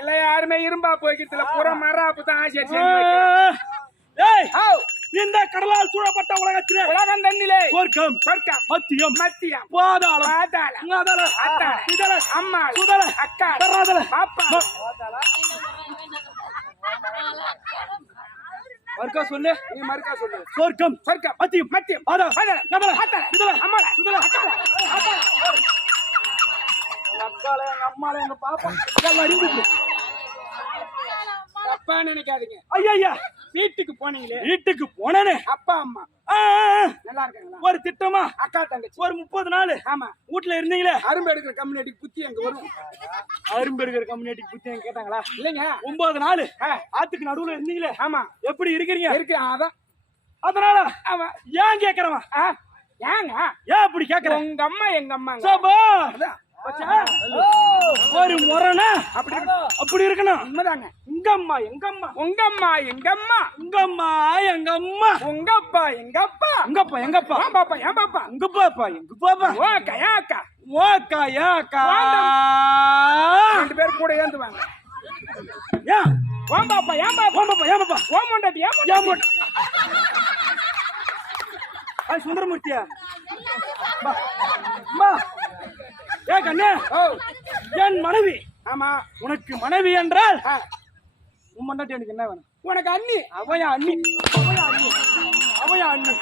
இல்ல யாருமே இரும்பா போய்க்கிறதுல புற மராப்புதான் இந்த கடலால் சூழப்பட்ட உலகத்திலே உலகம் தண்ணிலே சொர்க்கம் சொர்க்கம் மத்தியம் மத்தியம் பாதாளம் பாதாளம் அம்மா சுதல அக்கா பாப்பா மறுக்கா சொல்லு நீ மறுக்கா சொல்லு சொர்க்கம் சொர்க்கம் மத்தியம் மத்தியம் பாதாளம் அம்மா சுதல அக்கா அக்கால எங்க அம்மால எங்க பாப்பா எல்லாம் அறிந்து தப்பா நினைக்காதீங்க. ஐயா வீட்டுக்கு போனீங்களே வீட்டுக்கு போனே அப்பா அம்மா நல்லா இருக்காங்களா? ஒரு திட்டமா அக்கா தங்கச்சி ஒரு 30 நாள் ஆமா வீட்டுல இருந்தீங்களே அரும்பு எடுக்கிற கம்யூனிட்டிக்கு புத்தி எங்க வரும் அரும்பு எடுக்கிற கம்யூனிட்டிக்கு புத்தி எங்க கேட்டாங்களா? இல்லைங்க 9 நாள் ஆத்துக்கு நடுவுல இருந்தீங்களே ஆமா எப்படி இருக்கிறீங்க இருக்கு அதான் அதனால அவன் ஏன் கேக்குறவன் ஏங்க ஏன் அப்படி கேக்குற உங்க அம்மா எங்க அம்மா சபா ஒரு முரணா அப்படி இருக்கணும் உண்மைதாங்க உங்க அம்மா எங்க அம்மா உங்க அம்மா எங்க அம்மா உங்க அம்மா எங்க அம்மா உங்க அப்பா எங்க அப்பா உங்க அப்பா எங்க அப்பா ஏன் பாப்பா ஏன் பாப்பா உங்க பாப்பா எங்க பாப்பா ஓக்கா ஏன் அக்கா ஓக்கா ஏன் அக்கா 2 பேர் கூட ஏந்துவாங்க ஏன் ஓம் பாப்பா ஏன் பாப்பா ஓம் பாப்பா ஏன் பாப்பா ஓம் மொண்டாட்டி ஏன் மொண்டாட்டி ஐ சுந்தரமூர்த்தியா பா ஏ கண்ணே என் மனைவி ஆமா உனக்கு மனைவி என்றால் உன் மண்டாட்டி எனக்கு என்ன வேணும் உனக்கு அண்ணி அவயா அண்ணி அவயா அண்ணி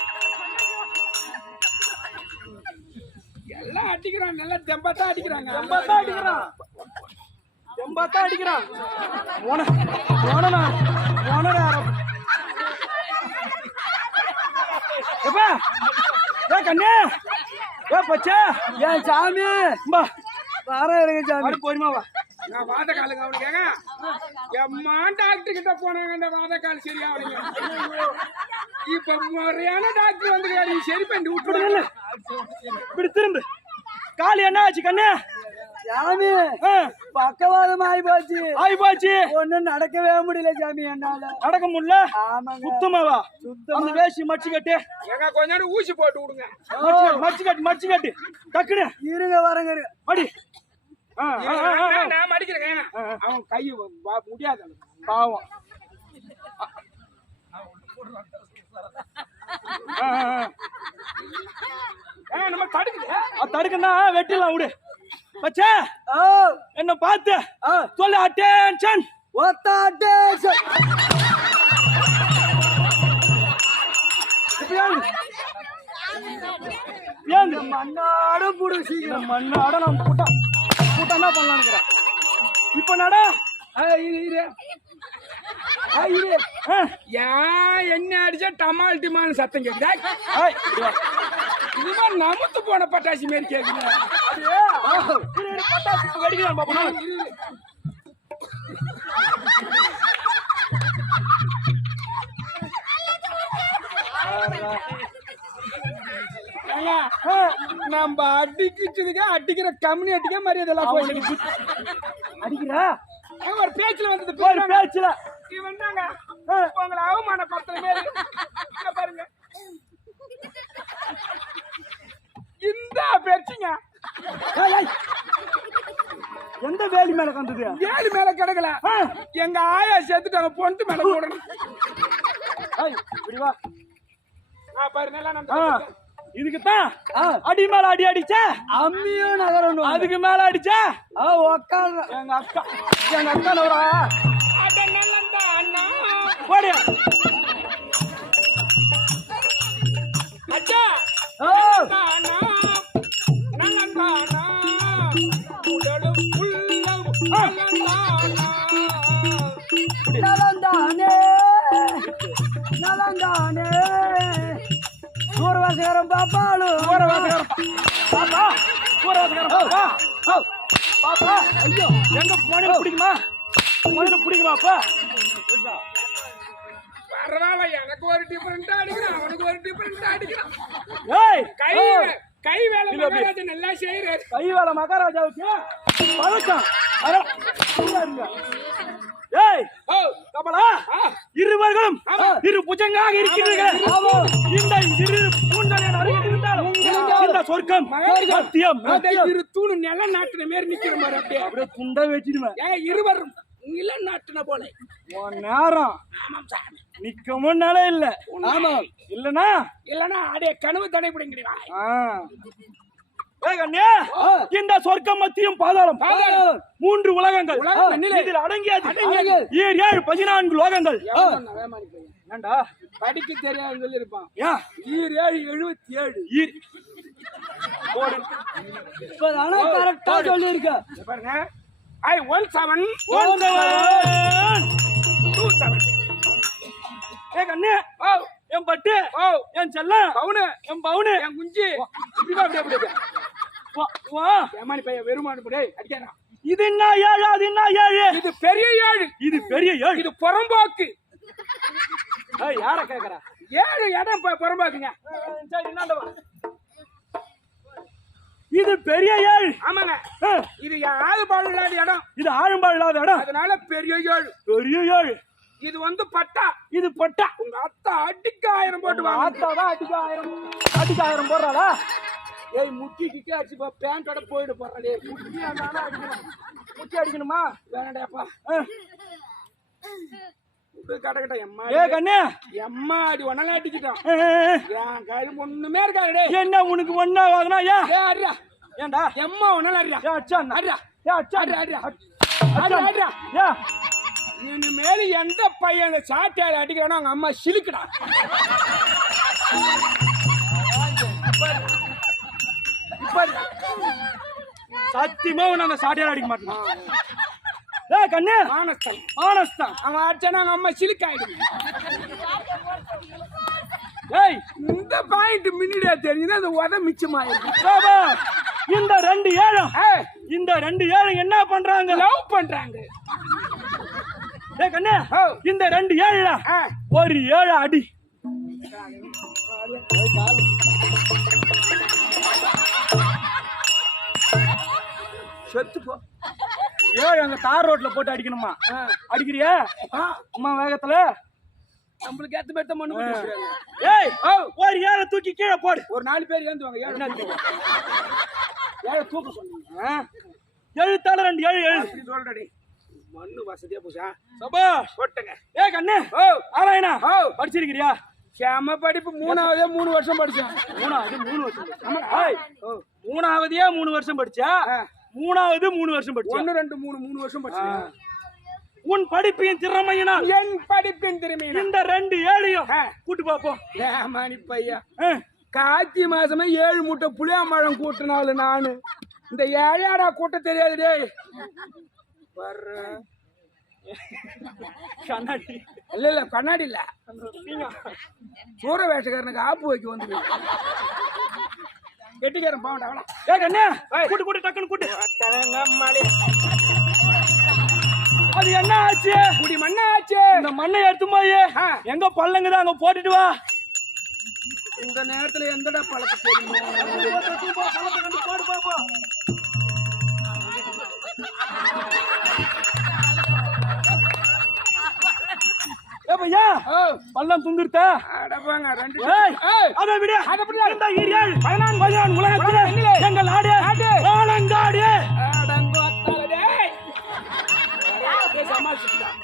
எல்லாம் அடிக்கிறான் நல்லா தெம்பாத்தான் அடிக்கிறாங்க தெம்பாத்தான் அடிக்கிறான் கண்ணே ஏ பச்சா ஏன் சாமி வர இருங்க சாமி போருமா வா நான் வாத காலுங்க அவனுக்கு ஏங்க எம்மா டாக்டர் கிட்ட போனாங்க அந்த வாத கால் சரியா அவனுங்க இப்ப முறையான டாக்டர் வந்து சரி பண்ணி விட்டுடுங்க இப்படி திரும்ப கால் என்ன ஆச்சு கண்ணே சாமி பக்கவாதம் ஆயிப்போச்சு ஒன்னும் நடக்கவே முடியல சாமி என்னால நடக்க முடியல ஆமாங்க சுத்தமாவா சுத்தமா வேசி மடிச்சு கட்டு ஏங்க கொஞ்ச நேரம் ஊசி போட்டு விடுங்க மடிச்சு கட்டு டக்குனு இருங்க வரங்க மடி நான் மடிக்கிறேன் அவன் கை முடியாது பாவம் நம்ம தடுக்குன்னா வெட்டிடலாம் விடு பச்சா என்ன பார்த்து சொல்ல அட்டென்ஷன் மண்ணாட புடிச்சு மண்ணாட நம்ம கூட்டா என்ன பண்ணலாம் இப்ப நடா என்ன அடிச்சா டமால் டிமான் சத்தம் கேக்குதா இதுமா நமத்து போன பட்டாசி மாரி கேக்குது பட்டாசி வெடிக்கிறான் பாப்பா நம்ம அடிக்கிறதுக்கு அடிக்கிற கம்யூனி அடிக்க மரியாதை எல்லாம் அடிக்கிறா ஒரு பேச்சுல வந்தது பேச்சுல வந்தாங்க உங்களை அவமானப்படுத்துற மேல கந்தது ஏழு மேல கிடக்கல எங்க ஆயா சேர்த்துட்டாங்க பொண்ணு மேல போடணும் இப்படி வா பாரு நல்லா இதுக்குத்தான் அடி மேல அடி அடிச்சா அம்மியும் நகரணும் அதுக்கு மேல அடிச்சா உக்கால எங்க அக்கா நவரா போடியா அச்சா நலந்தானே சூரவாசகரம் பாப்பாளு பாப்பா சூரவாசகரம் பாப்பா ஐயோ எங்க மனித பிடிக்குமா அப்பா பரவாயில்ல எனக்கு ஒரு டிஃபரெண்டா அடிக்கிறான் அவனுக்கு ஒரு டிஃபரெண்டா அடிக்கிறான் ஏய் கை வேலை மகாராஜா நல்லா செய்யறாரு கை வேலை மகாராஜாவுக்கு பழக்கம் ஏய் கமலா இருவர்களும் இரு புஜங்காக இருக்கிறீர்கள் இந்த இரு பூண்டலின் அருகில் இருந்தாலும் இந்த சொர்க்கம் சத்தியம் இரு தூணு நில நாட்டுன மாரி நிக்கிற மாதிரி அப்படியே துண்டை வச்சிடுவேன் ஏன் இருவரும் நில நாட்டுன போல நேரம் நிக்க முன்னாலே இல்ல ஆமா இல்லனா அடே கனவு தடை பிடிங்கிறீங்க இந்த சொர்க்கம் மத்தியும் பாதாளம் மூன்று உலகங்கள் இதில் அடங்கியது 14 லோகங்கள் ஏண்டா படிக்க தெரியாது சொல்லி இருப்பான் 77 கரெக்டா சொல்லி இருக்க பாருங்க 17 கண்ணு என் பட்டு என் செல்லம் பவுனு என் பவுனு என் குஞ்சு ஏமானி பையன் வெறுமானு அடிக்காரா இது என்ன ஏழு அது என்ன ஏழு இது பெரிய ஏழு இது புறம்போக்கு யார கேக்குறா 7 இடம் புறம்போக்குங்க இது பெரிய ஏழு ஆமாங்க இது ஆளுபாடு இல்லாத இடம் இது ஆளுபாடு இல்லாத இடம் அதனால பெரிய ஏழு இது வந்து பட்டா இது பட்டா உங்க அத்தா அடிக்க 1000 போட்டு அத்தாதான் அடிக்க 1000 போடுறாளா ஏய் முட்டி கிட்ட அடிச்சு பேண்டோட போயிடு போறாடே முட்டி அடிக்கணுமா வேணாடாப்பா கடக்கட்ட எம்மா கண்ணு எம்மா அடி ஒன்னால அடிக்கிட்டான் என் கரு ஒண்ணுமே இருக்காடே என்ன உனக்கு ஒண்ணா வாங்கினா அடியா ஏண்டா எம்மா ஒன்னால அடியா அச்சா அடியா இனிமேல் எந்த பையன் சாட்டியால அடிக்கிறானோ அவங்க அம்மா சிலுக்குடா சத்தியமா நாங்க சாட்டியால அடிக்க மாட்டோம் கண்ணு ஆனஸ்தான் அவன் அடிச்சானா அவங்க அம்மா சிலுக்காயிடுங்க இந்த பாயிண்ட் மின்னிடா தெரியுது அந்த உத மிச்சமாயிருக்கு இந்த 2 ஏழு என்ன பண்றாங்க லவ் பண்றாங்க கண்ணு இந்த 2 ஏழுல ஒரு 7 அடி செத்து போ அங்க தார் ரோட்ல போட்டு அடிக்கணுமா அடிக்கிறியா அம்மா வேகத்துல நம்மளுக்கு ஏத்த பேர்த்த மண்ணு ஒரு 7 தூக்கி கீழே போடு ஒரு 4 பேர் ஏந்துவாங்க 7 தூக்க சொன்னீங்க எழுத்தால 2 7 சொல்றடி மண்ணு வசதியா பூசா சபா போட்டுங்க கண்ணு ஆராயணா படிச்சிருக்கிறியா சேம படிப்பு 3 வருஷம் படிச்சேன் 3 வருஷம் படிச்சா 3 வருஷம் படிச்சா 1 2 3 வருஷம் படிச்சேன் உன் படிப்பின் திறமையினா என் படிப்பின் திறமையினா இந்த 2 ஏழையும் கூட்டு பாப்போம் ஏமானி பையா கார்த்தி மாசமே 7 மூட்டை புளியாம்பழம் கூட்டினாலு நானு இந்த ஏழையாடா கூட்ட தெரியாது டேய் கண்ணாடி இல்ல கண்ணாடி இல்ல சூர வேஷக்காரனுக்கு ஆப்பு வைக்க வந்து கெட்டிக்காரன் பாவண்டா கண்ணே கூட்டு டக்குன்னு கூட்டு அது என்ன ஆச்சு குடி மண்ணா ஆச்சு இந்த மண்ணை எடுத்து போய் எங்க பள்ளங்குதான் அங்க போட்டுட்டு வா இந்த நேரத்துல எந்தடா பழத்தை தெரியும் போடு பாப்பா பையா பள்ளம் துந்துருத்த அடப்பாங்க 2 அதை விட இந்த 14 உலகத்தில் எங்கள் நாடு ஆலங்காடு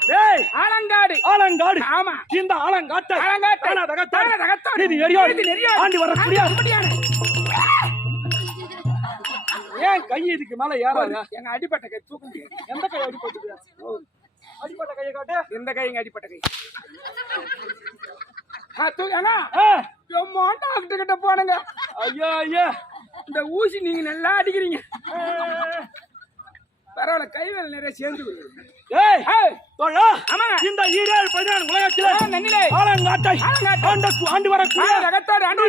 டேய் ஆலங்காடு ஆலங்காடு ஆமா இந்த ஆலங்காட்டை ஆலங்காட்டை தகத்தாடு இது நெறியோடு ஆண்டி வரக்கூடிய ஏன் கை இதுக்கு மேல ஏறாது எங்க அடிப்பட்ட கை தூக்க முடியாது எந்த கை அடிபட்டது அடிபட்ட கையை காட்டு இந்த கை எங்க அடிப்பட்ட கை தூக்கா டாக்டர் கிட்ட போனுங்க ஐயா ஐயா இந்த ஊசி நீங்க நல்லா அடிக்கிறீங்க பரவாயில்ல கை வேலை நிறைய சேர்ந்து ஏய் தோழா இந்த ஈரேழு 14 உலகத்திலே நன்னிலே ஆலங்காட்டை ஆண்டு வரக்கூடிய ரகத்தாடு ஆண்டு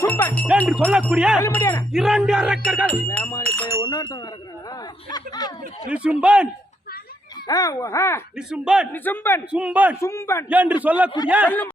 சும்பன் என்று சொல்லக்கூடிய இரண்டு அரக்கர்கள் ஒன்னொருத்தன் வரக்குறானா நிசும்பன் நிசும்பன் சும்பன் என்று சொல்லக்கூடிய